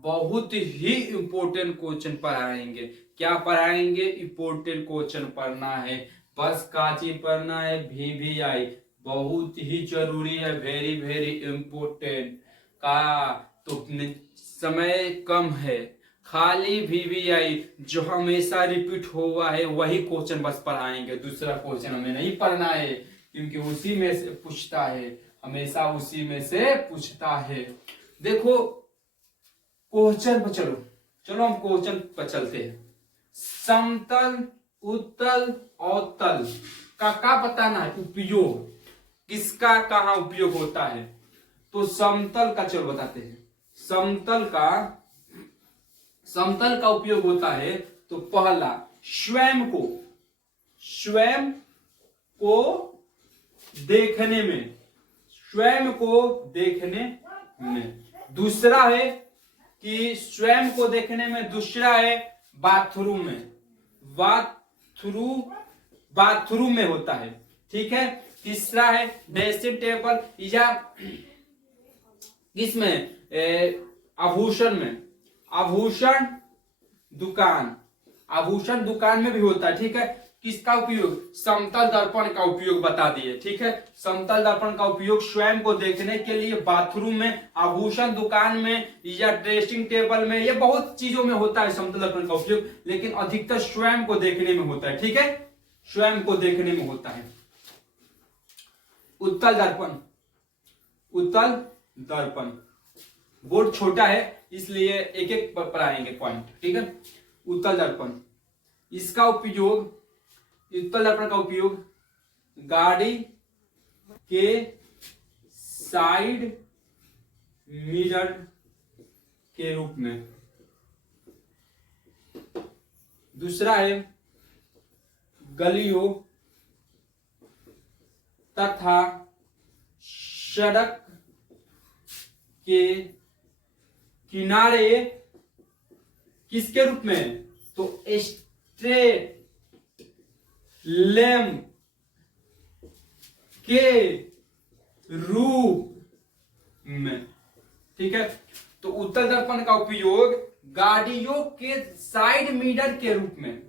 बहुत ही important question पढ़ाएंगे। क्या पढ़ाएंगे? इम्पोर्टेंट क्वेश्चन पढ़ना है, बस का चीज पढ़ना है, VVI बहुत ही जरूरी है, वेरी वेरी इम्पोर्टेंट का। तो समय कम है, खाली VVI जो हमेशा रिपीट हुआ है वही क्वेश्चन बस पढ़ाएंगे, दूसरा क्वेश्चन हमें नहीं पढ़ना है, क्योंकि उसी में से पूछता है, हमेशा उसी में से पूछता है। देखो क्वेश्चन पर चलो, चलो हम क्वेश्चन पर चलते हैं। समतल, उत्तल, अवतल का क्या बताना है? उपयोग किसका कहाँ उपयोग होता है? तो समतल का चलो बताते हैं। समतल का उपयोग होता है तो पहला, स्वयं को देखने में, स्वयं को देखने में। दूसरा है कि स्वयं को देखने में, दूसरा है बाथरूम में, बाथरूम में होता है, ठीक है। तीसरा है ड्रेसिंग टेबल या किसमें? आभूषण में, आभूषण दुकान में भी होता है, ठीक है। किसका उपयोग? समतल दर्पण का उपयोग बता दिए, ठीक है। समतल दर्पण का उपयोग स्वयं को देखने के लिए बाथरूम में, आभूषण दुकान में या ड्रेसिंग टेबल में, ये बहुत चीजों में होता है समतल दर्पण का उपयोग, लेकिन अधिकतर स्वयं को देखने में होता है, ठीक है, स्वयं को देखने में होता है। उत्तल दर्पण बोर्ड छोटा है इसलिए एक एक पर आएंगे पॉइंट, ठीक है। उत्तल दर्पण, इसका उपयोग, उत्तल दर्पण का उपयोग गाड़ी के साइड मिरर के रूप में। दूसरा है गलियों तथा सड़क के किनारे किसके रूप में? तो स्ट्रेट लैंप के रूप में, ठीक है। तो उत्तल दर्पण का उपयोग गाड़ियों के साइड मिरर के रूप में,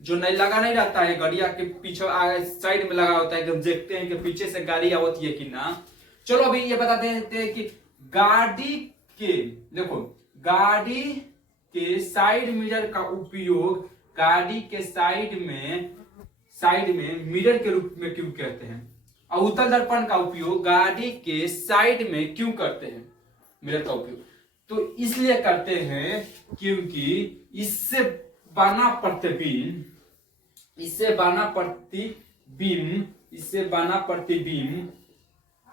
जो नहीं लगा नहीं रहता है, गाड़िया के पीछे साइड में लगा होता है कि हम देखते हैं कि पीछे से गाड़ी आवती है कि ना। चलो अभी ये बताते हैं कि गाड़ी के, देखो गाड़ी के साइड मिरर का उपयोग गाड़ी के साइड में मिरर के रूप में क्यों कहते हैं, और उत्तल दर्पण का उपयोग गाड़ी के साइड में क्यों करते हैं मिरर का उपयोग? तो इसलिए करते हैं क्योंकि इससे बना प्रतिबिंब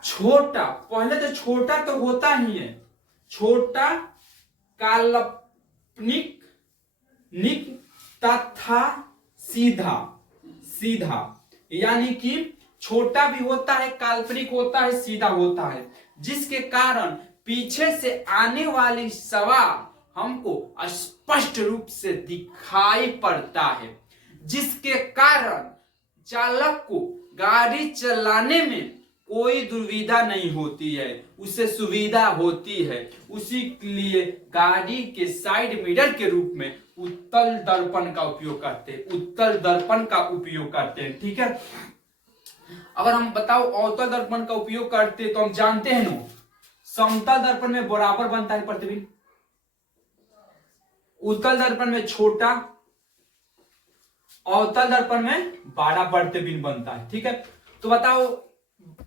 छोटा, पहले तो छोटा तो होता ही है, छोटा, काल्पनिक तथा सीधा, यानी कि छोटा भी होता है, काल्पनिक होता है, सीधा होता है, जिसके कारण पीछे से आने वाली सवार हमको स्पष्ट रूप से दिखाई पड़ता है, जिसके कारण चालक को गाड़ी चलाने में कोई दुविधा नहीं होती है, उसे सुविधा होती है। उसी के लिए गाड़ी के साइड मिरर के रूप में उत्तल दर्पण का उपयोग करते हैं, ठीक है। अगर हम बताओ अवतल दर्पण का उपयोग करते तो हम जानते हैं ना, समतल दर्पण में बराबर बनता है प्रतिबिंब, उत्तल दर्पण में छोटा, अवतल दर्पण में बड़ा प्रतिबिंब बनता है, ठीक है। तो बताओ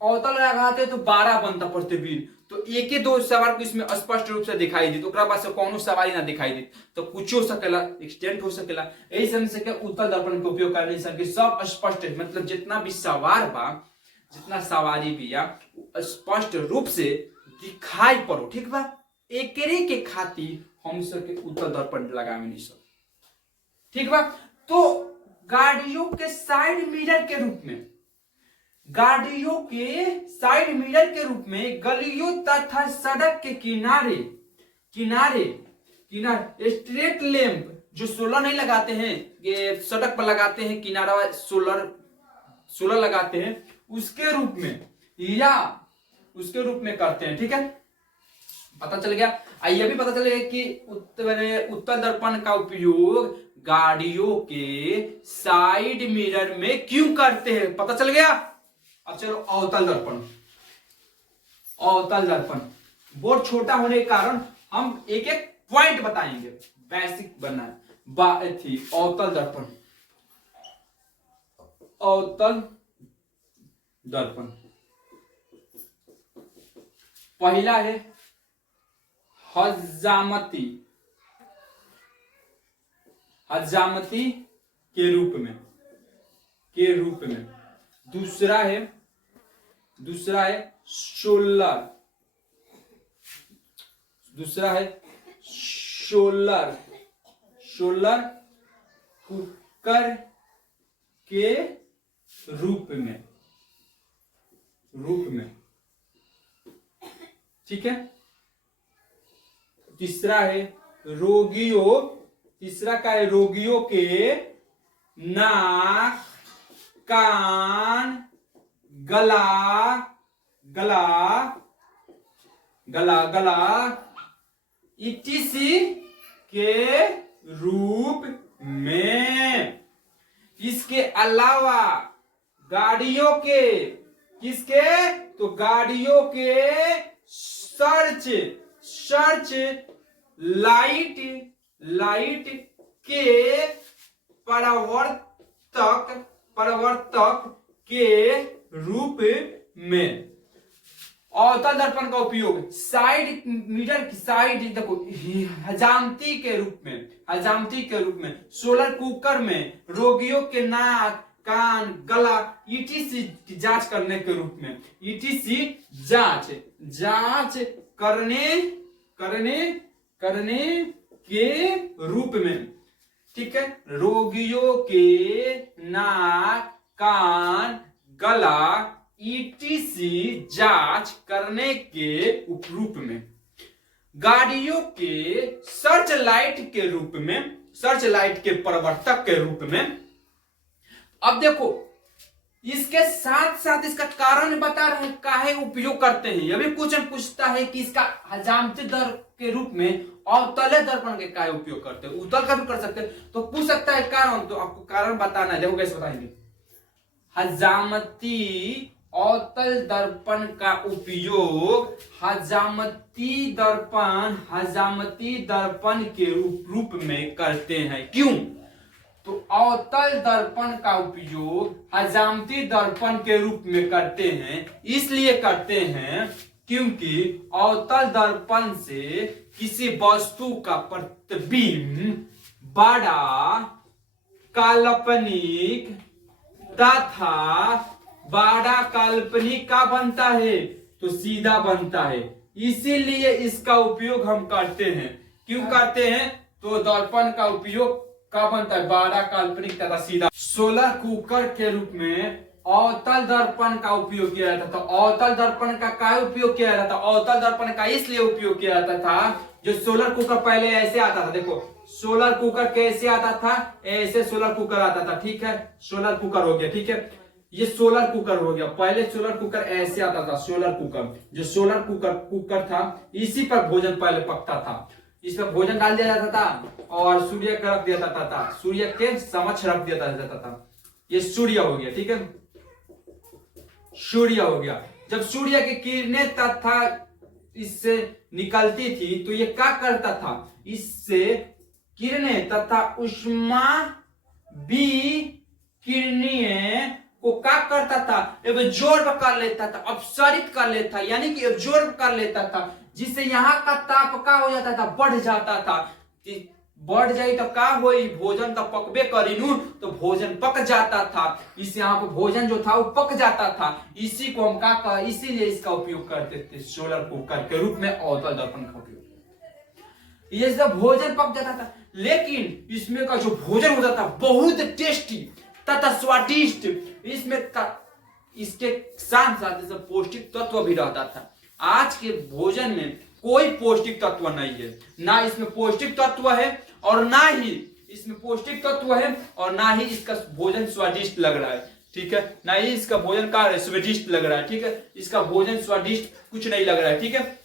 अवतल लगाते तो 12 बनता प्रतिबिंब, तो एक ही दो सवाल को इसमें स्पष्ट रूप से दिखाई दी, तो बाद से कौन सवाल ना दिखाई दी तो कुछ हो सकेला, एक्सटेंट हो सकेला। यही समझ सके उत्तल दर्पण का उपयोग करने से सब स्पष्ट, मतलब जितना भी सवार बा, जितना सवारी भी या स्पष्ट रूप से दिखाई पड़ो, ठीक बा। एकरे के खातिर हम सबके उत्तल दर्पण लगावे नहीं सब, ठीक बा। तो गाड़ियों के साइड मिरर के रूप में, गलियों तथा सड़क के किनारे स्ट्रीट लैंप, जो सोलर नहीं लगाते हैं, ये सड़क पर लगाते हैं, किनारा सोलर लगाते हैं, उसके रूप में करते हैं, ठीक है। पता चल गया। ये भी पता चल गया कि उत्तल दर्पण का उपयोग गाड़ियों के साइड मिरर में क्यों करते हैं, पता चल गया। अब चलो अवतल दर्पण। अवतल दर्पण बोर्ड छोटा होने के कारण हम एक एक पॉइंट बताएंगे, बेसिक बनना थी। अवतल दर्पण, अवतल दर्पण पहला है हजामती, हजामती के रूप में, के रूप में। दूसरा है सोलर, दूसरा है सोलर, सोलर कुकर के रूप में, रूप में, ठीक है। तीसरा है रोगियों, तीसरा का है रोगियों के नाक, कान, गला, गला, गला, गला इटीसी के रूप में। इसके अलावा गाड़ियों के, किसके, तो गाड़ियों के सर्च, सर्च लाइट, लाइट के परावर्तक, परावर्तक के रूप में। अवतल दर्पण का उपयोग साइड मिरर की साइड, देखो हजामती के रूप में, हजामती के रूप में, सोलर कुकर में, रोगियों के नाक, कान, गला ईटीसी की जांच करने के रूप में, ईटीसी जांच, जांच करने, करने, करने के रूप में, ठीक है। रोगियों के नाक, कान, गला ईटीसी जांच करने के रूप में। गाड़ियों के सर्च लाइट के रूप में, सर्च लाइट के प्रवर्तक के रूप में। अब देखो इसके साथ साथ इसका कारण बता रहे हैं, काहे उपयोग करते हैं। यह भी क्वेश्चन पूछता है कि इसका हजामती दर के रूप में अवतले दर्पण के काहे उपयोग करते हैं। उत्तल का भी कर सकते हैं, तो पूछ सकता है कारण, तो आपको कारण बताना है। देखो कैसे बताएंगे। हजामती अवतल दर्पण का उपयोग हजामती दर्पण, हजामती दर्पण के रूप में करते हैं। क्यों, तो अवतल दर्पण का उपयोग हजामती दर्पण के रूप में करते हैं, इसलिए करते हैं क्योंकि अवतल दर्पण से किसी वस्तु का प्रतिबिंब बड़ा, काल्पनिक तथा बड़ा काल्पनिक का बनता है, तो सीधा बनता है। इसीलिए इसका उपयोग हम करते हैं। क्यों करते हैं, तो दर्पण का उपयोग का बनता है बड़ा, काल्पनिक तथा सीधा। सोलर कुकर के रूप में अवतल दर्पण का उपयोग किया जाता था। अवतल दर्पण का क्या उपयोग किया जाता था, अवतल दर्पण का इसलिए उपयोग किया जाता था, जो सोलर कुकर पहले ऐसे आता था। देखो सोलर कुकर कैसे आता था, ऐसे सोलर कुकर आता था, ठीक है। सोलर कुकर हो गया, ठीक है। ये सोलर कुकर हो गया। पहले सोलर कुकर ऐसे आता था, सोलर कुकर, जो सोलर कुकर था, इसी पर भोजन पहले पकता था। इसमें भोजन डाल दिया जाता था और सूर्य का रख दिया जाता था, सूर्य के समक्ष रख दिया जाता था। ये सूर्य हो गया, ठीक है। सूर्य हो गया। जब सूर्य की किरणें तथा इससे निकलती थी, तो ये क्या करता था, इससे किरणें तथा उष्मा विकिरणीय को क्या करता था, एब्जॉर्ब कर लेता था, अपसरित कर लेता, यानी कि एब्जॉर्ब कर लेता था, जिससे यहाँ का ताप का हो जाता था, बढ़ जाता था। बढ़ जाए तो क्या हो, भोजन तो पकबे करीनू, तो भोजन पक जाता था। इस यहाँ पे भोजन जो था वो पक जाता था। इसी को हम क्या, इसीलिए इसका उपयोग करते थे सोलर कुकर के रूप में, अवतल दर्पण का उपयोग। ये सब भोजन पक जाता था, लेकिन इसमें का जो भोजन होता था बहुत टेस्टी तथा स्वादिष्ट। इसमें इसके साथ साथ इसमें पौष्टिक तत्व भी रहता था। आज के भोजन में कोई पौष्टिक तत्व नहीं है, ना इसमें पौष्टिक तत्व है और ना ही इसमें पौष्टिक तत्व है और ना ही इसका भोजन स्वादिष्ट लग रहा है, ठीक है। ना ही इसका भोजन का स्वादिष्ट लग रहा है, ठीक है। इसका भोजन स्वादिष्ट कुछ नहीं लग रहा है, ठीक है।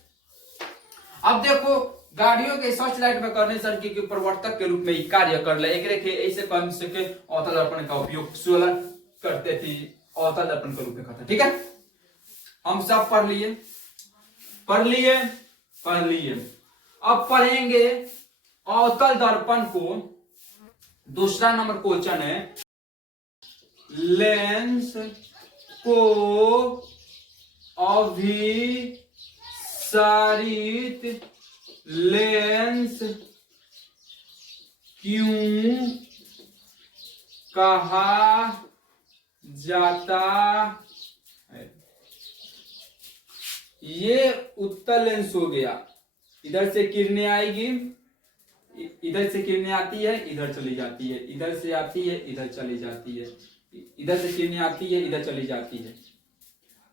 अब देखो गाड़ियों के सर्च लाइट में करने सर्किट के प्रवर्तक के रूप में ही कार्य कर ले। एक रेखे ऐसे कौन से के अवतल दर्पण का उपयोग सोलर करते थे, अवतल दर्पण के रूप में करते। ठीक है, हम सब पढ़ लिए पढ़ लिए पढ़ लिए। अब पढ़ेंगे अवतल दर्पण को। दूसरा नंबर क्वेश्चन है, लेंस को अभिसारित लेंस क्यों कहा जाता है? ये उत्तल लेंस हो गया। इधर से किरणें आएगी, इधर से किरणें आती है, इधर चली जाती है, इधर से आती है, इधर चली जाती है, इधर से किरणें आती है, इधर चली जाती है,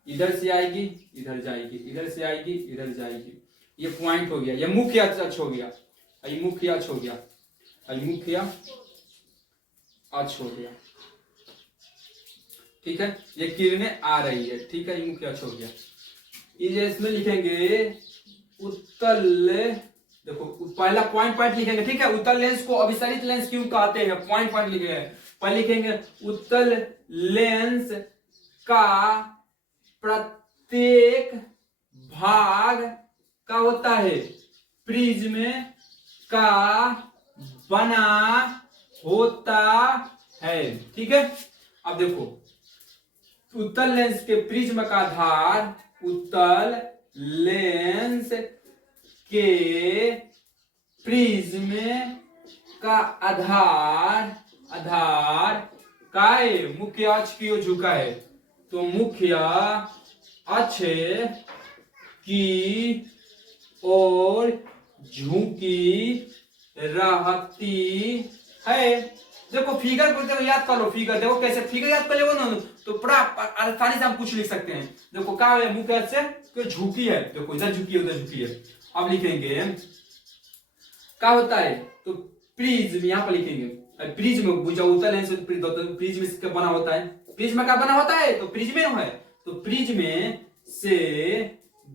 इधर से आएगी, इधर जाएगी, इधर से आएगी, इधर जाएगी। ये पॉइंट हो गया, ये मुख्य अक्ष हो गया, ये मुख्य अक्ष हो गया, ये मुख्य अक्ष हो गया। ठीक है, ये किरणें आ रही है। ठीक है, ये मुख्य अक्ष हो गया। ये इसमें लिखेंगे उत्तल, देखो पहला पॉइंट पॉइंट लिखेंगे। ठीक है, उत्तल लेंस को अभिसारित लेंस क्यों कहते हैं, पॉइंट पॉइंट लिखेंगे। पहले लिखेंगे उत्तल लेंस का प्रत्येक भाग का होता है प्रिज्म का बना होता है। ठीक है, अब देखो उत्तल लेंस के प्रिज्म का आधार, उत्तल लेंस के प्रिज्म का आधार काय मुख्य अक्ष की ओर झुका है, तो मुख्य अक्ष की ओर झुकी रहती है। देखो फिगर को देखो, याद कर लो फिगर। देखो कैसे फिगर याद कर लोगे ना तो बड़ा आसानी से हम कुछ लिख सकते हैं। देखो क्या है, मुख्य अक्ष से झुकी है, देखो इधर झुकी है, उधर झुकी है। अब लिखेंगे क्या होता है, तो प्रिज्म यहाँ पर लिखेंगे। प्रिज्म उत्तल लेंस प्रिज्म से बना होता है। प्रिज्म का बना होता है तो प्रिज्म है, तो प्रिज्म से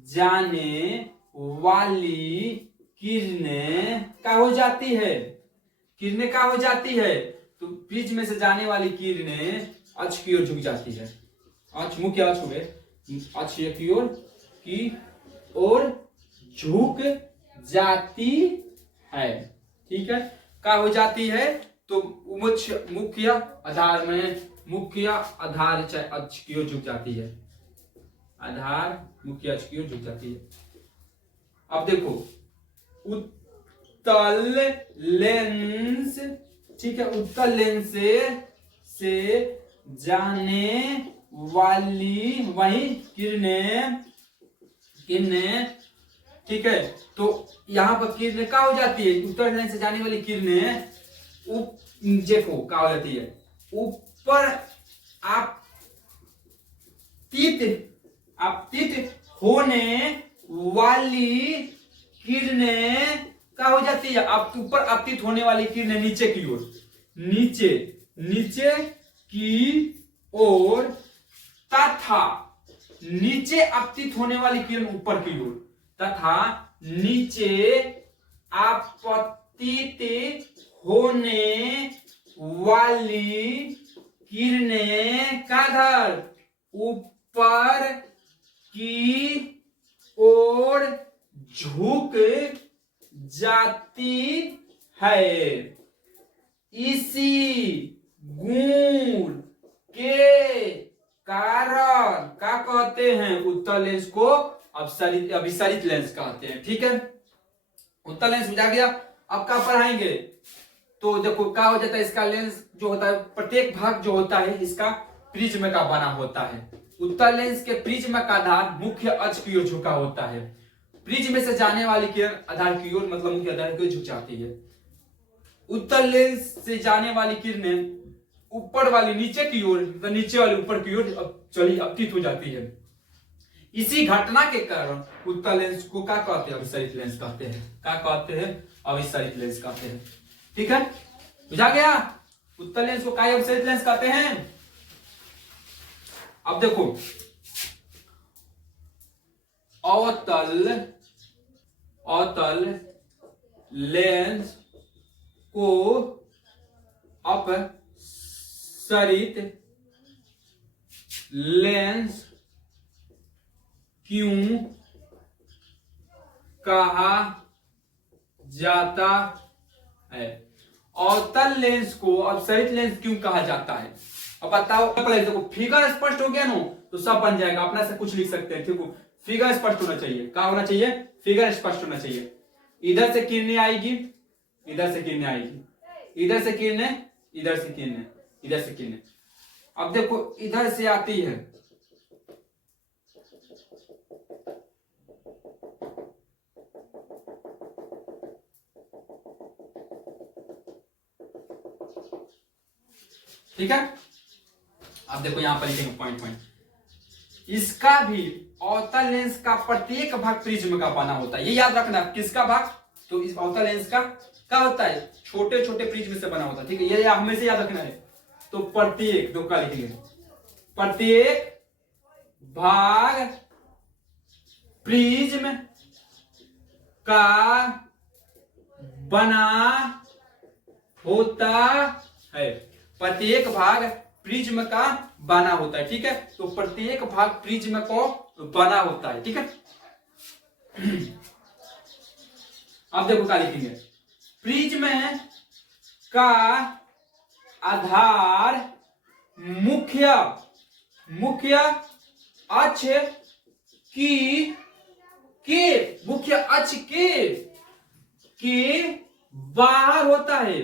जाने वाली किरणें क्या हो जाती है, किरणें क्या हो जाती है, तो प्रिज्म से जाने वाली किरणें अक्ष की ओर झुक जाती है। अक्ष मुख्य अक्ष हो गए, अक्ष की ओर झुक जाती है। ठीक है, क्या हो जाती है, तो मुख्य आधार में मुख्य आधार अक्ष की ओर झुक जाती है, आधार मुख्य अक्ष की ओर झुक जाती है। अब देखो उत्तल लेंस, ठीक है, उत्तल लेंस से जाने वाली वही किरणें, ठीक है, तो यहां पर किरणें क्या हो जाती है, उत्तल लेंस से जाने वाली किरणें देखो क्या हो जाती है, ऊपर आपतित होने वाली किरणें क्या हो जाती है, ऊपर आपतित होने वाली किरणें नीचे की ओर, नीचे की ओर, तथा नीचे आपतित होने वाली किरण ऊपर की ओर, तथा नीचे आपतित होने वाली किरणें का धर ऊपर की ओर झुक जाती है। इसी गुण के कारण क्या कहते हैं, उत्तल लेंस को अभिसारित लेंस कहते हैं। ठीक है, उत्तल लेंस बुझा गया। अब क्या पढ़ाएंगे, तो देखो क्या हो जाता है, इसका लेंस जो होता है प्रत्येक भाग जो होता है इसका प्रिज्म का बना होता है। उत्तल लेंस के प्रिज्म का आधार मुख्य अक्ष की ओर झुका होता है। प्रिज्म से जाने वाली किरण आधार की ओर मतलब मुख्य आधार की ओर झुक जाती है। उत्तल लेंस से जाने वाली किरणें ऊपर वाली नीचे की ओर, तो नीचे वाली ऊपर की ओर चली आपतित हो जाती है। इसी घटना के कारण उत्तल लेंस को क्या कहते हैं, अभिसारित लेंस कहते हैं। क्या कहते हैं, अभिसारित लेंस कहते हैं। ठीक है, बुझा गया, उत्तल लेंस को क्या अभिसारित लेंस कहते हैं। अब देखो अवतल लेंस को अपसरित लेंस क्यों कहा जाता है? अवतल लेंस को अपसरित लेंस क्यों कहा जाता है? अब बताओ। देखो फिगर स्पष्ट हो गया ना तो सब बन जाएगा, अपना से कुछ लिख सकते हैं। ठीक है, फिगर स्पष्ट होना चाहिए। क्या होना चाहिए? फिगर स्पष्ट होना चाहिए। इधर से किरणें आएगी, इधर से किरणें आएगी, इधर से किरणें, इधर से किरणें, इधर से किरणें। अब देखो इधर से आती है, ठीक है। अब देखो यहां पर लिखेंगे पॉइंट पॉइंट। इसका भी अवतल लेंस का प्रत्येक भाग प्रिज्म का बना होता है। ये याद रखना। किसका भाग? तो इस अवतल लेंस का क्या होता है? छोटे छोटे प्रिज्म से बना होता है। ठीक है, ये हमेशा याद रखना है। तो प्रत्येक, दो का लिखेंगे, प्रत्येक भाग प्रिज्म का बना होता है। प्रत्येक भाग प्रिज्म का बना होता है। ठीक है, तो प्रत्येक भाग प्रिज्म को बना होता है। ठीक है, अब देखो क्या लिखेंगे। प्रिज्म का आधार मुख्य अक्ष मुख्य अक्ष के बाहर होता है।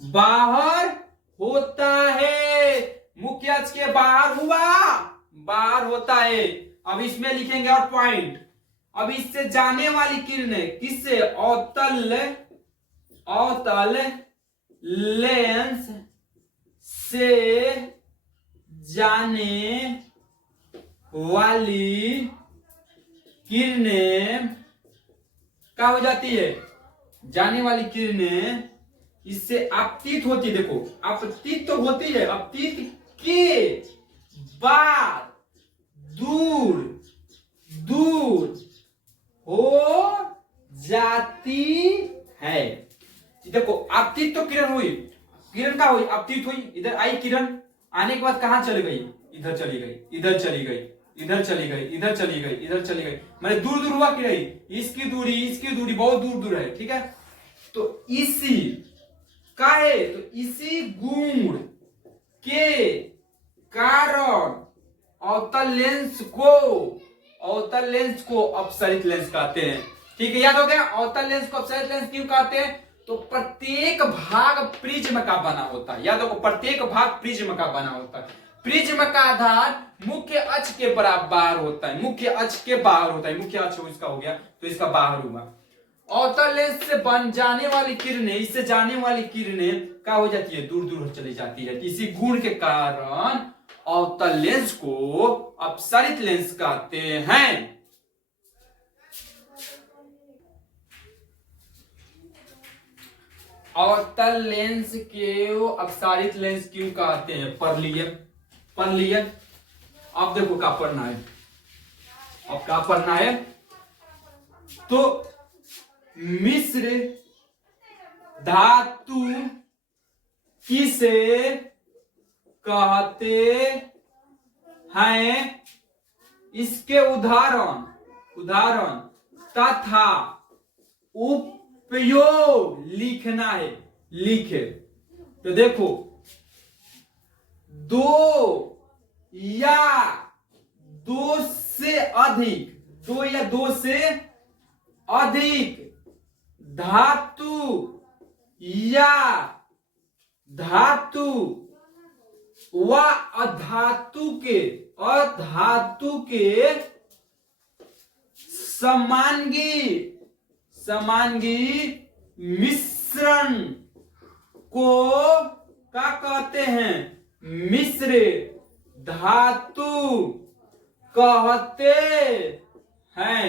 बाहर होता है। मुख्य अक्ष के बाहर हुआ, बाहर होता है। अब इसमें लिखेंगे और पॉइंट। अब इससे जाने वाली किरणें किससे? अवतल लेंस से जाने वाली किरणें क्या हो जाती है? जाने वाली किरणें इससे आपतित होती है। देखो आपतित तो होती है, आपतित के बाद दूर हो जाती है। देखो आपतित तो किरण हुई, किरण का हुई, आपतित हुई, इधर आई किरण, आने के बाद कहां चली गई? इधर चली गई, इधर चली गई, इधर चली गई, इधर चली गई, इधर चली गई। मैंने दूर दूर हुआ कि नहीं? इसकी दूरी बहुत दूर दूर है। ठीक है, तो इसी का है, तो इसी गुण के कारण अवतल लेंस को अपसरित लेंस कहते हैं। ठीक है, याद हो गया? अवतल लेंस को अपसरित लेंस क्यों कहते हैं? तो प्रत्येक भाग प्रिज्म का बना होता है। याद रखो, प्रत्येक भाग प्रिज्म का बना होता है। प्रिज्म का आधार मुख्य अक्ष के बराबर होता है। मुख्य अक्ष के बाहर होता है। मुख्य अक्ष इसका हो गया तो इसका बाहर हुआ। अवतल लेंस से बन जाने वाली किरणें, इससे जाने वाली किरणें क्या हो जाती है? दूर दूर चली जाती है। इसी गुण के कारण अवतल लेंस को अपसरित लेंस कहते हैं। अवतल लेंस को अपसरित लेंस क्यों कहते हैं? पढ़ लिए। अब देखो क्या पढ़ना है। अब क्या पढ़ना है? तो मिश्र धातु किसे कहते हैं? इसके उदाहरण तथा उपयोग लिखना है। लिखे तो देखो, दो या दो से अधिक धातु या धातु व अधातु के समांगी मिश्रण को क्या कहते हैं? मिश्र धातु कहते हैं।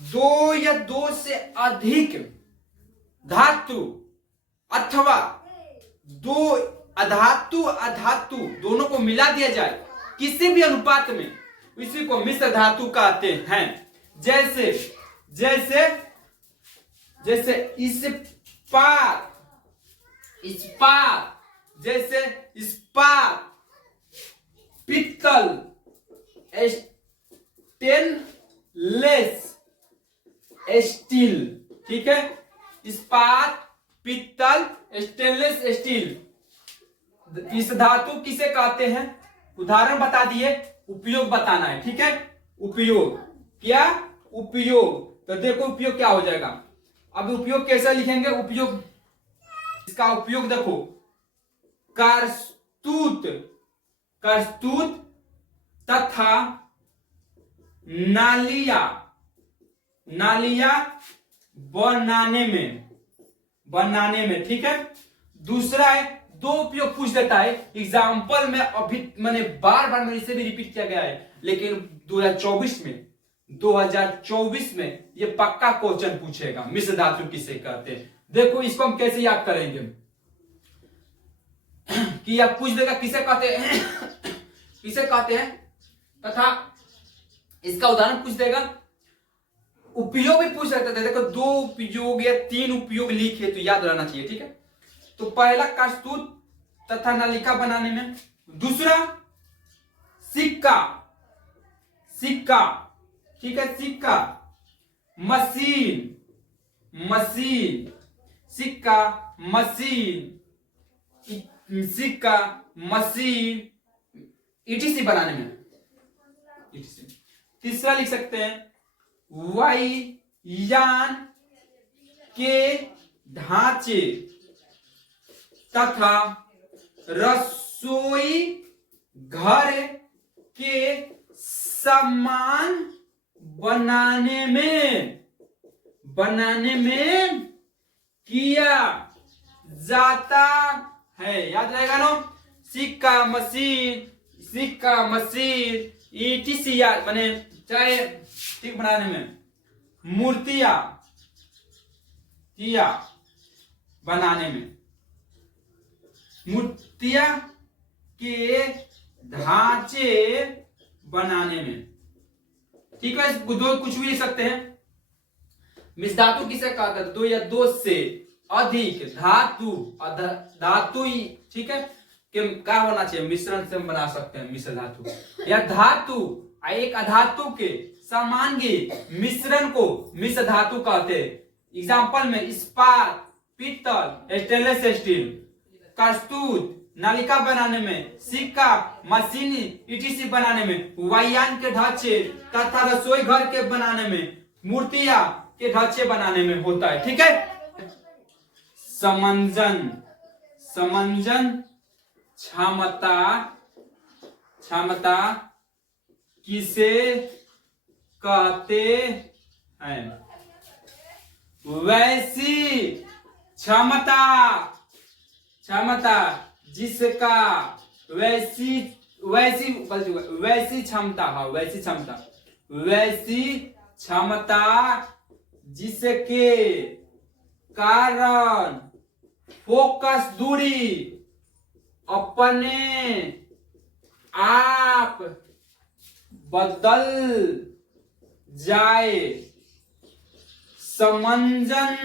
दो या दो से अधिक धातु अथवा दो अधातु दोनों को मिला दिया जाए किसी भी अनुपात में, इसी को मिश्र धातु कहते हैं। जैसे जैसे जैसे इस्पात, इस्पात, जैसे इस्पात, पित्तल, स्टेनलेस स्टील, ठीक है, इस्पात, पित्तल, स्टेनलेस स्टील। इस धातु किसे कहते हैं, उदाहरण बता दिए, उपयोग बताना है, ठीक है। उपयोग, क्या उपयोग, तो देखो उपयोग क्या हो जाएगा। अब उपयोग कैसे लिखेंगे, उपयोग, इसका उपयोग देखो, करस्तूत, करस्तूत तथा नालिया, नालिया बनाने में, बनाने में, ठीक है। दूसरा है, दो उपयोग पूछ देता है एग्जाम्पल में, अभी मैंने बार बार मैंने इसे भी रिपीट किया गया है, लेकिन 2024 में ये पक्का क्वेश्चन पूछेगा, मिश्र धातु किसे कहते हैं। देखो इसको हम कैसे याद करेंगे कि आप पूछ देगा किसे कहते हैं, किसे कहते हैं, तथा इसका उदाहरण पूछ देगा, उपयोग भी पूछ सकते थे। देखो 2 उपयोग या 3 उपयोग लिखे तो याद रहना चाहिए, ठीक है। तो पहला करस्तूत तथा नलिका बनाने में, दूसरा सिक्का, सिक्का, ठीक है, सिक्का, मशीन, मशीन, सिक्का, मशीन, सिक्का, मशीन, ईटीसी बनाने में, ईटीसी। तीसरा लिख सकते हैं वायुयान के ढांचे तथा रसोई घर के सामान बनाने में, बनाने में किया जाता है। याद रहेगा ना, सिक्का, मशीन, सिक्का, मशीन, ईटीसी, माने चाहे ठीक बनाने में, मूर्तियां, किया बनाने में, मूर्तियां के ढांचे बनाने में, ठीक है। दो कुछ भी लिख सकते हैं। मिश्र धातु किसे कहते हैं, 2 या 2 से अधिक धातु, धातु, ठीक है, कि क्या होना चाहिए, मिश्रण से हम बना सकते हैं मिश्र धातु, या धातु एक अधातु के समांगी मिश्रण को मिश्र धातु कहते हैं। एग्जाम्पल में इस्पात, पित्तल, स्टेनलेस स्टील, करस्तूत नालिका बनाने में, सिक्का, मशीनी, ईटीसी बनाने में, वायुयान के ढांचे तथा रसोई घर के बनाने में, मूर्तियां के ढांचे बनाने में होता है, ठीक है। समंजन, समंजन क्षमता, क्षमता किसे कहते हैं, वैसी क्षमता, क्षमता जिसका, वैसी, वैसी, वैसी क्षमता, हाँ वैसी क्षमता, वैसी क्षमता जिसके कारण फोकस दूरी अपने आप बदल जाए, समंजन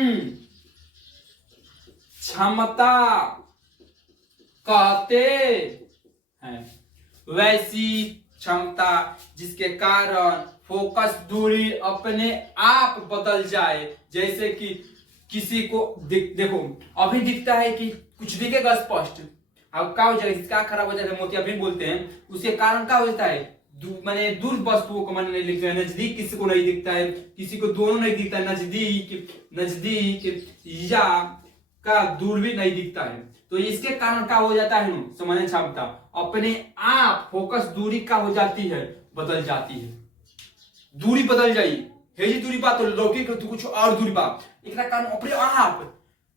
क्षमता कहते हैं, वैसी क्षमता जिसके कारण फोकस दूरी अपने आप बदल जाए। जैसे कि किसी को देखो अभी दिखता है कि कुछ दिखेगा स्पष्ट, अब क्या हो जाएगा, इसका खराब हो जाएगा, मोतियाबिंद बोलते हैं, उसके कारण क्या होता है, माने दूर वस्तुओं को मन नहीं दिखता है, नजदीक किसी को नहीं दिखता है, किसी को दोनों नहीं दिखता है, नजदीक, नजदीक या का दूर भी नहीं दिखता है। तो इसके कारण क्या हो जाता है, समझने क्षमता अपने आप फोकस दूरी का हो जाती है, बदल जाती है, दूरी बदल जाई, हेजी दूरी बात तो लौकिक तो कुछ और दूरी बात, एक कारण अपने आप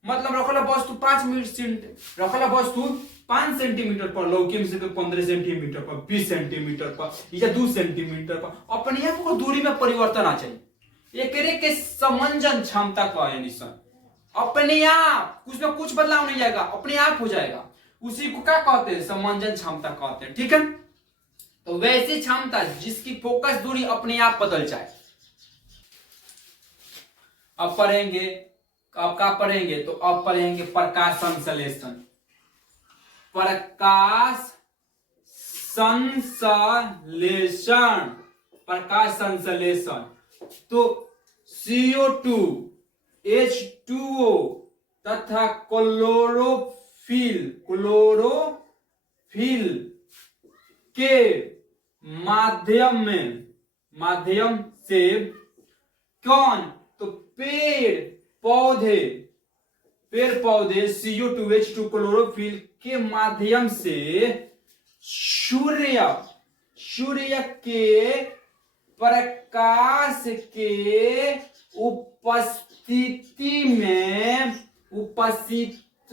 मतलब रखला वस्तु 5 मिनट रखला वस्तु 5 सेंटीमीटर पर, लौकी में से 15 सेंटीमीटर पर, 20 सेंटीमीटर पर या 2 सेंटीमीटर पर, अपने आप को दूरी में परिवर्तन आ चाहिए, एक के समंजन क्षमता का है निशान, अपने आप कुछ ना कुछ बदलाव नहीं आएगा, अपने आप हो जाएगा, उसी को क्या कहते हैं, समंजन क्षमता कहते हैं, ठीक है। तो वैसी क्षमता जिसकी फोकस दूरी अपने आप बदल जाए, अब पढ़ेंगे, अब क्या पढ़ेंगे, तो अब पढ़ेंगे प्रकाश संश्लेषण। प्रकाश संश्लेषण, प्रकाश संश्लेषण। तो CO2, H2O तथा क्लोरोफिल के माध्यम से कौन, तो पेड़ पौधे CO2 H2 क्लोरोफिल के माध्यम से सूर्य के प्रकाश के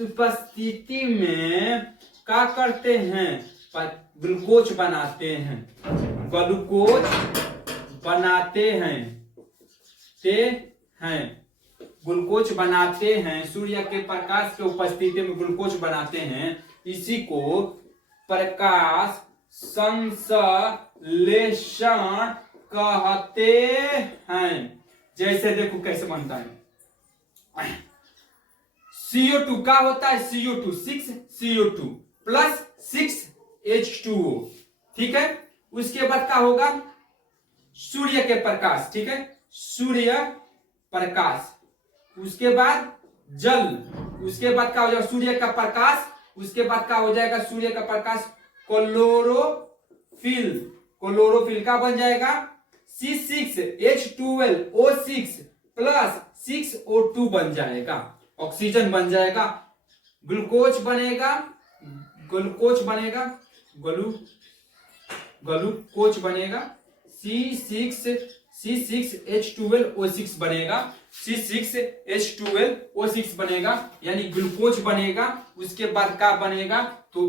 उपस्थिति में क्या करते हैं, ग्लूकोज बनाते हैं, ग्लूकोज बनाते हैं, सूर्य के प्रकाश के उपस्थिति में ग्लूकोज बनाते हैं। इसी को प्रकाश संश्लेषण कहते हैं। जैसे देखो कैसे बनता है, CO2 का होता है CO2 6CO2 प्लस 6H2O, ठीक है। उसके बाद क्या होगा, सूर्य के प्रकाश, ठीक है, सूर्य प्रकाश, उसके बाद जल, उसके बाद क्या हो जाएगा सूर्य का प्रकाश, उसके बाद क्या हो जाएगा सूर्य का प्रकाश, क्लोरोफिल का बन जाएगा C6H12O6 प्लस 6O2 बन जाएगा, ऑक्सीजन बन जाएगा, ग्लूकोज बनेगा C6H12O6 बनेगा, C6H12O6 बनेगा, यानी ग्लूकोज बनेगा। उसके बाद क्या बनेगा, तो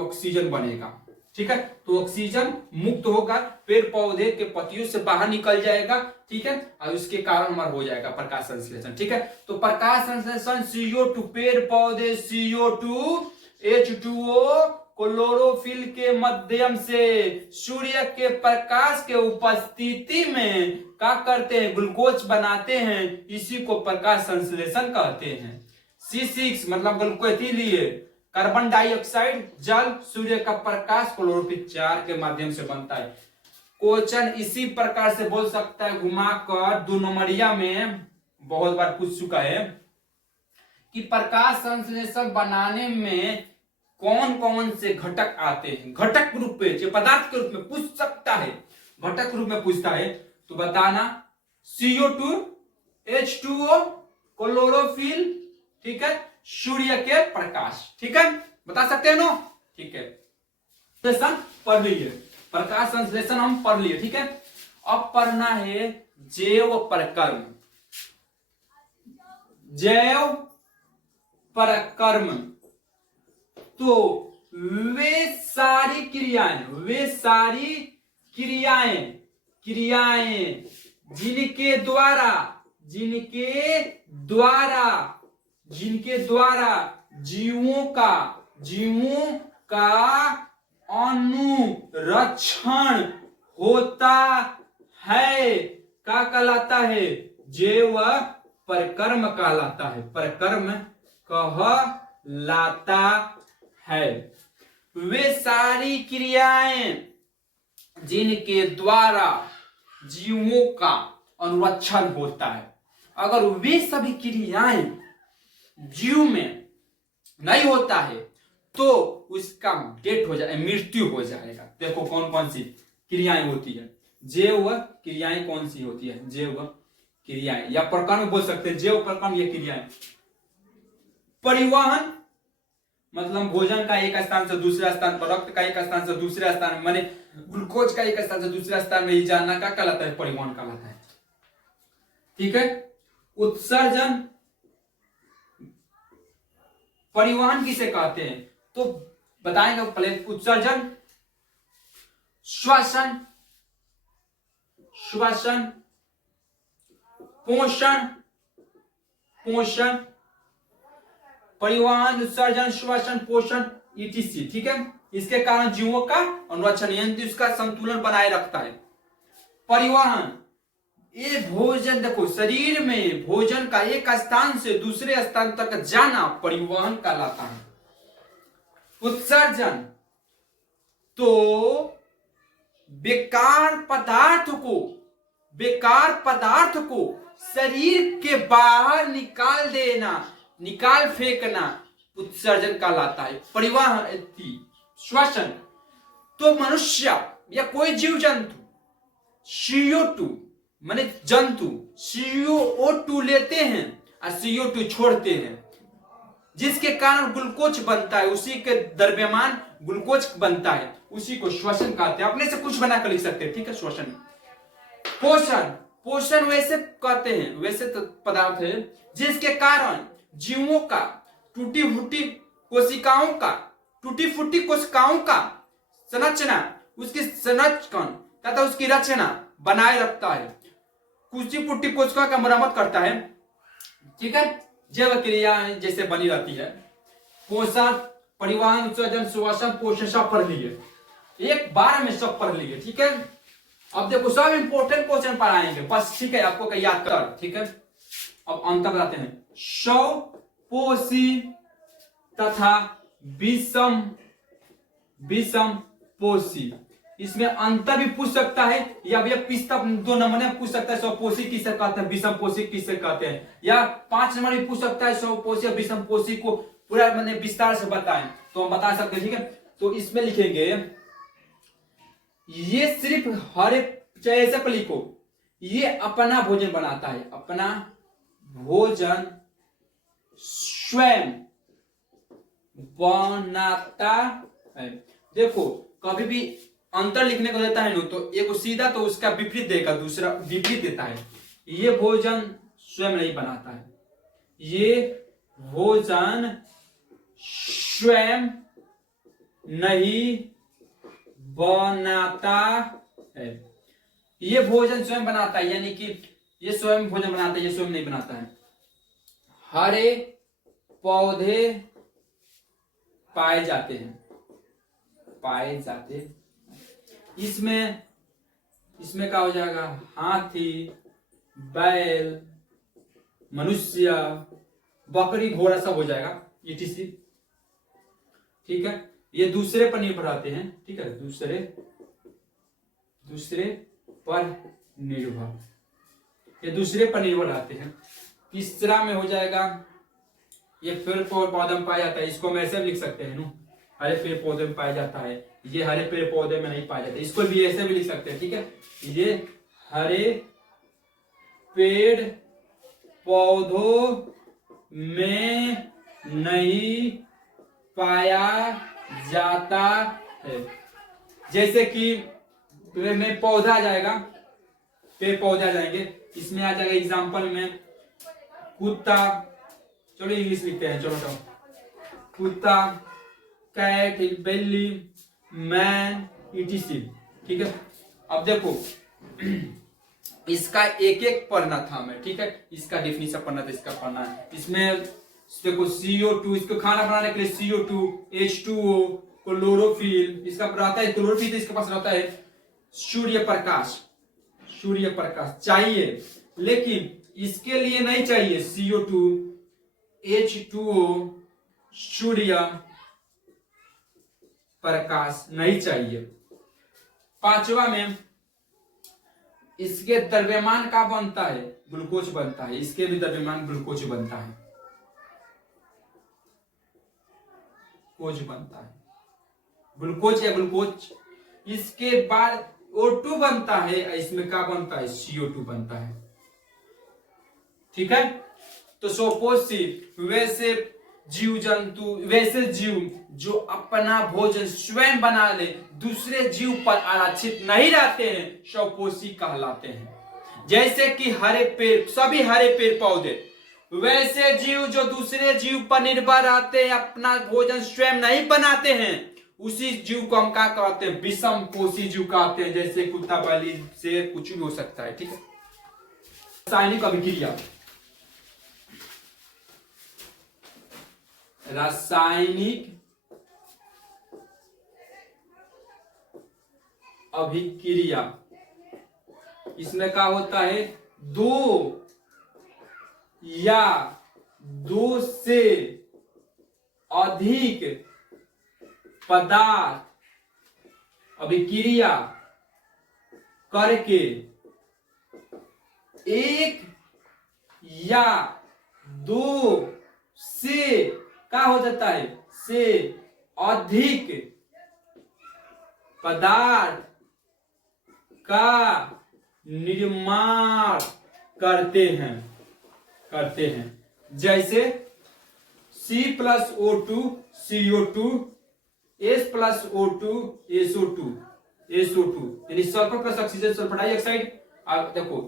ऑक्सीजन बनेगा, ठीक है। तो ऑक्सीजन मुक्त होगा, पेड़ पौधे के पत्तियों से बाहर निकल जाएगा, ठीक है, और उसके कारण हमारा हो जाएगा प्रकाश संश्लेषण, ठीक है। तो प्रकाश संश्लेषण CO2 पेड़ पौधे CO2 H2O क्लोरोफिल के माध्यम से सूर्य के प्रकाश के उपस्थिति में क्या करते हैं, ग्लूकोज बनाते हैं। इसी को प्रकाश संश्लेषण कहते हैं। C6 मतलब ग्लूकोज लिए, कार्बन डाइऑक्साइड जल, सूर्य का प्रकाश क्लोरोफिल 4 के माध्यम से बनता है। क्वेश्चन इसी प्रकार से बोल सकता है घुमाकर, 2 नंबरिया में बहुत बार पूछ चुका है कि प्रकाश संश्लेषण बनाने में कौन कौन से घटक आते हैं। घटक रूप में, जो पदार्थ के रूप में पूछ सकता है, घटक रूप में पूछता है तो बताना CO2 H2O क्लोरोफिल, ठीक है, सूर्य के प्रकाश, ठीक है, बता सकते हैं नो, ठीक है। पढ़ लीजिए, प्रकाश संश्लेषण हम पढ़ लिए, ठीक है। अब पढ़ना है जैव प्रकर्म। जैव प्रकर्म तो वे सारी क्रियाएं जिनके द्वारा जीवों का अनुरक्षण होता है, क्या कहलाता है, जैव प्रकर्म कहलाता है, प्रकर्म कहलाता है। वे सारी क्रियाएं जिनके द्वारा जीवों का अनुरक्षण होता है। अगर वे सभी क्रियाएं जीव में नहीं होता है तो उसका डेथ हो जाए, मृत्यु हो जाएगा। देखो कौन कौन सी क्रियाएं होती है, जैव क्रियाएं कौन सी होती है, जैव क्रियाएं या प्रकर्म बोल सकते हैं, जैव प्रकर्म ये क्रियाएं। परिवहन मतलब भोजन का एक स्थान से दूसरे स्थान पर, रक्त का एक स्थान से दूसरे स्थान, माने ग्लूकोज का एक स्थान से दूसरे स्थान में जाना का कहलाता है, परिवहन कहलाता है, ठीक है। उत्सर्जन, परिवहन किसे कहते हैं तो बताएंगे पहले। उत्सर्जन, श्वसन, पोषण, परिवहन, उत्सर्जन, श्वसन, पोषण etc, ठीक है। इसके कारण जीवों का अनुरक्षण यानी उसका संतुलन बनाए रखता है। परिवहन ये भोजन देखो, शरीर में भोजन का एक स्थान से दूसरे स्थान तक जाना परिवहन कहलाता है। उत्सर्जन तो बेकार पदार्थ को शरीर के बाहर निकाल देना, निकाल फेंकना उत्सर्जन कहलाता है। परिवहन श्वसन तो मनुष्य या कोई जीव जंतु CO2 माने जंतु CO2 लेते हैं और CO2 छोड़ते हैं, जिसके कारण ग्लूकोज बनता है, उसी के द्रव्यमान ग्लूकोज बनता है, उसी को श्वसन कहते हैं। अपने से कुछ बनाकर लिख सकते हैं, ठीक है। श्वसन। पोषण वैसे कहते हैं, वैसे तो पदार्थ है जिसके कारण जीवों का टूटी फूटी कोशिकाओं का संरचना, उसकी संरचना तथा उसकी रचना बनाए रखता है। टूटी फूटी कोशिका का मरम्मत करता है, ठीक है। जैव क्रिया जैसे बनी रहती है। पोषण, परिवहन, उत्सर्जन, श्वसन, पोषण सब पढ़ लिए, एक बार में सब पढ़ लिए, ठीक है। अब देखो सब इंपोर्टेंट क्वेश्चन पढ़ाएंगे बस, ठीक है। आपको याद कर, ठीक है। अब अंतर बताते हैं। स्वपोषी तथा विषम पोषी, इसमें अंतर भी पूछ सकता है, या भैया पिछता 2 नंबर में पूछ सकता है स्वपोषी किसे कहते हैं, विषम पोषी किसे कहते हैं, या 5 नंबर भी पूछ सकता है स्वपोषी और विषम पोषी को पूरा मैंने विस्तार से बताएं, तो हम बता सकते हैं, ठीक है। तो इसमें लिखेंगे ये सिर्फ ऐसे पर लिखो, ये अपना भोजन बनाता है, अपना भोजन स्वयं बनाता है। देखो कभी भी अंतर लिखने को देता है ना, तो एक सीधा तो उसका विपरीत देगा, दूसरा विपरीत देता है। ये भोजन स्वयं नहीं बनाता है, ये भोजन स्वयं नहीं बनाता है। ये भोजन स्वयं बनाता है, यानी कि ये स्वयं भोजन बनाता है, ये स्वयं नहीं बनाता है। हरे पौधे पाए जाते हैं, इसमें क्या हो जाएगा, हाथी, बैल, मनुष्य, बकरी, घोड़ा सब हो जाएगा, ETC, ठीक है। ये दूसरे पर निर्भर आते हैं, ठीक है। दूसरे पर निर्भर, ये दूसरे पर निर्भर आते हैं। तीसरा में हो जाएगा, ये पेड़ पौधे में पाया जाता है, इसको हम ऐसे भी लिख सकते हैं ना, हरे पेड़ पौधे में पाया जाता है, ये हरे पेड़ पौधे में नहीं पाया जाता, इसको भी ऐसे भी लिख सकते हैं, ठीक है। ये हरे पेड़ पौधों में नहीं पाया जाता है। जैसे कि में पौधा आ जाएगा, पेड़ पौधे आ जाएंगे, इसमें आ जाएगा एग्जाम्पल में कुत्ता, चलो इंग्लिश लिखते हैं, चलो कुत्ता, कैट, बिल्ली, मैन, ETC, ठीक है। अब देखो इसका एक एक पढ़ना था हमें, ठीक है। इसका डेफिनेशन पढ़ना था, इसका पढ़ना है। इसमें देखो CO2, इसको खाना बनाने के लिए CO2, H2O, क्लोरोफिल, इसका रहता है क्लोरोफिल, तो इसके पास रहता है सूर्य प्रकाश चाहिए, लेकिन इसके लिए नहीं चाहिए CO2, H2O, सूर्य प्रकाश नहीं चाहिए। 5वां में इसके द्रव्यमान का बनता है, ग्लूकोज बनता है, इसके भी द्रव्यमान ग्लूकोज बनता है, ग्लूकोज या ग्लूकोज। इसके बाद O2 बनता है, इसमें क्या बनता है, CO2 बनता है, ठीक है। तो स्वपोषी वैसे जीव जो अपना भोजन स्वयं बना ले, दूसरे जीव पर आश्रित नहीं रहते हैं, स्वपोषी कहलाते हैं। जैसे कि सभी हरे पेड़ पौधे, वैसे जीव जो दूसरे जीव पर निर्भर रहते हैं, अपना भोजन स्वयं नहीं बनाते हैं, उसी जीव को हम क्या कहते हैं, विषम पोषी जीव कहते हैं। जैसे कुत्ता, बैल, शेर, कुछ भी हो सकता है, ठीक है। रासायनिक अभिक्रिया, रासायनिक अभिक्रिया, इसमें क्या होता है, दो या दो से अधिक पदार्थ अभिक्रिया करके एक या दो से क्या हो जाता है, से अधिक पदार्थ का निर्माण करते हैं जैसे C+O2 CO2 S+O2 SO2 यानी sulphur plus oxygen sulphur dioxide. अब देखो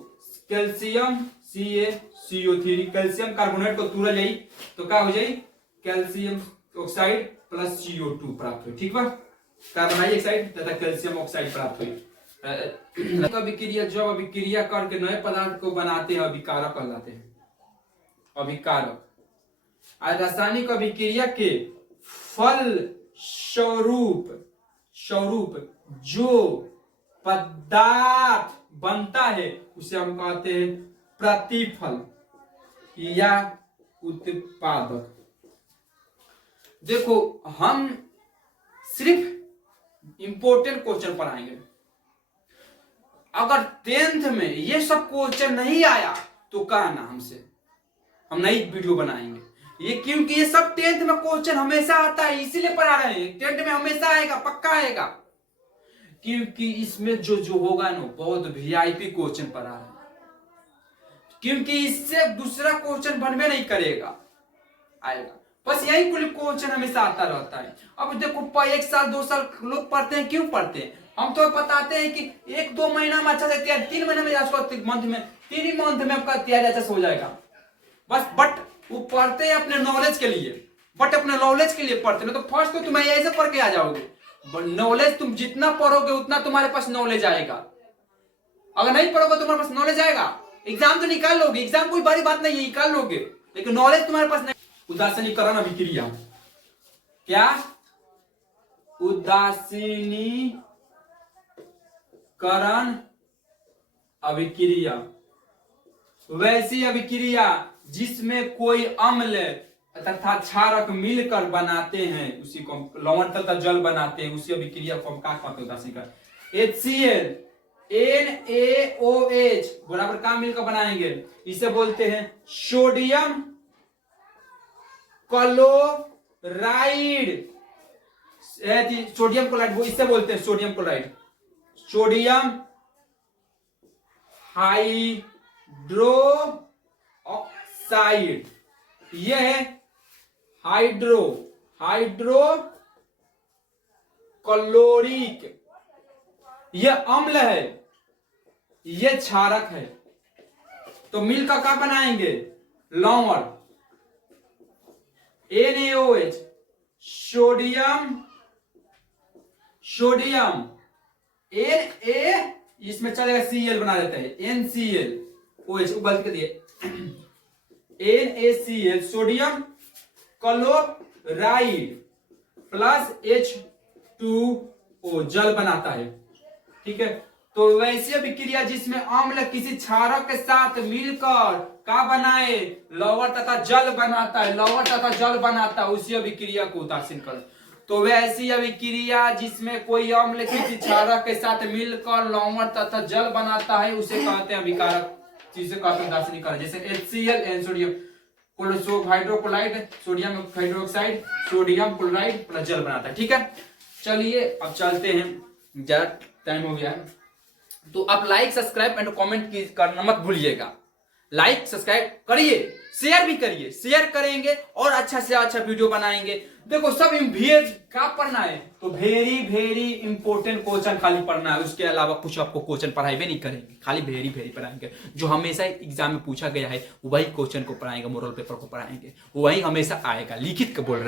कैल्शियम CaCO3 कैल्शियम कार्बोनेट को तुरंत जाई तो क्या हो जाए, कैल्शियम ऑक्साइड प्लस CO2 प्राप्त हुई। ठीक बा, कार्बन डाइऑक्साइड तथा कैल्शियम ऑक्साइड प्राप्त हुई। अभिक्रिया जब अभिक्रिया करके नए पदार्थ को बनाते हैं अभिकारक कहलाते हैं, अभिकारक। रासायनिक अभिक्रिया के फल स्वरूप जो पदार्थ बनता है उसे हम कहते हैं प्रतिफल या उत्पादक। देखो हम सिर्फ इंपॉर्टेंट क्वेश्चन पर आएंगे। अगर 10th में ये सब क्वेश्चन नहीं आया तो कहना हमसे, हम नई वीडियो बनाएंगे। ये क्योंकि ये सब 10th में क्वेश्चन हमेशा आता है, इसीलिए पढ़ा रहे हैं। 10th में हमेशा आएगा, पक्का आएगा, क्योंकि इसमें जो होगा ना बहुत VIP क्वेश्चन पढ़ा रहे हैं, क्योंकि इससे दूसरा क्वेश्चन बनवे नहीं करेगा, आएगा। बस यही कुल क्वेश्चन हमेशा आता रहता है। अब देखो 1 साल 2 साल लोग पढ़ते हैं, क्यों पढ़ते हैं? हम तो बताते हैं कि 1-2 महीना में अच्छा से तैयारी, 3 महीने में मंथ में 3 ही मंथ में आपका तैयारी अच्छा से हो जाएगा बस। बट वो पढ़ते हैं अपने नॉलेज के लिए, अपने नॉलेज के लिए पढ़ते हैं। तो फर्स्ट तो तुम्हें ऐसे पढ़ के आ जाओगे, नॉलेज तुम जितना पढ़ोगे उतना तुम्हारे पास नॉलेज आएगा। अगर नहीं पढ़ोगे तुम्हारे पास नॉलेज आएगा, एग्जाम तो निकाल लोगे, एग्जाम कोई बड़ी बात नहीं है, निकाल लोगे, लेकिन नॉलेज तुम्हारे पास नहीं। उदासीनीकरण अभिक्रिया, क्या उदासीनीकरण अभिक्रिया वैसी अभिक्रिया जिसमें कोई अम्ल तथा क्षारक मिलकर बनाते हैं, उसी को लवण तथा जल बनाते हैं, उसी अभिक्रिया को हम क्या कहते हैं, उदासीनीकरण। HCl NaOH बराबर क्या मिलकर बनाएंगे, इसे बोलते हैं सोडियम क्लोराइड। सोडियम क्लोराइड वो इससे बोलते हैं sodium chloride, sodium hydro oxide. यह हाइड्रोक्लोरिक, यह अम्ल है, यह क्षारक है। तो मिलकर क्या बनाएंगे, लवण। NaOH सोडियम Na इसमें चलेगा Cl बना देते हैं, NClOH गलती कर दिए, NaCl sodium chloride plus H2O जल बनाता है। ठीक है, तो वैसी अभिक्रिया जिसमें अम्ल किसी क्षारक के साथ मिलकर क्या बनाए, लवण तथा जल बनाता है, उसी अभिक्रिया को उदासीनीकरण। तो वैसी अभिक्रिया जिसमें कोई अम्ल किसी क्षारक के साथ मिलकर लवण तथा जल बनाता है उसे कहते हैं अभिकारक, जिसे कहते हैं उदासीनीकरण। जैसे HCl N sodium hydrochloride, sodium hydroxide, sodium chloride plus जल बनाता है। ठीक है, चलिए अब चलते हैं, ज्यादा टाइम हो गया है। तो आप लाइक सब्सक्राइब एंड कमेंट करना मत भूलिएगा। लाइक सब्सक्राइब करिए, शेयर भी करिए, शेयर करेंगे और अच्छा से अच्छा वीडियो बनाएंगे। देखो सब क्या पढ़ना है, तो वेरी इंपॉर्टेंट क्वेश्चन खाली पढ़ना है, उसके अलावा कुछ आपको क्वेश्चन पढ़ाई नहीं करेंगे, खाली वेरी पढ़ाएंगे। जो हमेशा एग्जाम में पूछा गया है वही क्वेश्चन को पढ़ाएंगे, मोरल पेपर को पढ़ाएंगे, वही हमेशा आएगा, लिखित के बोल रहे हैं।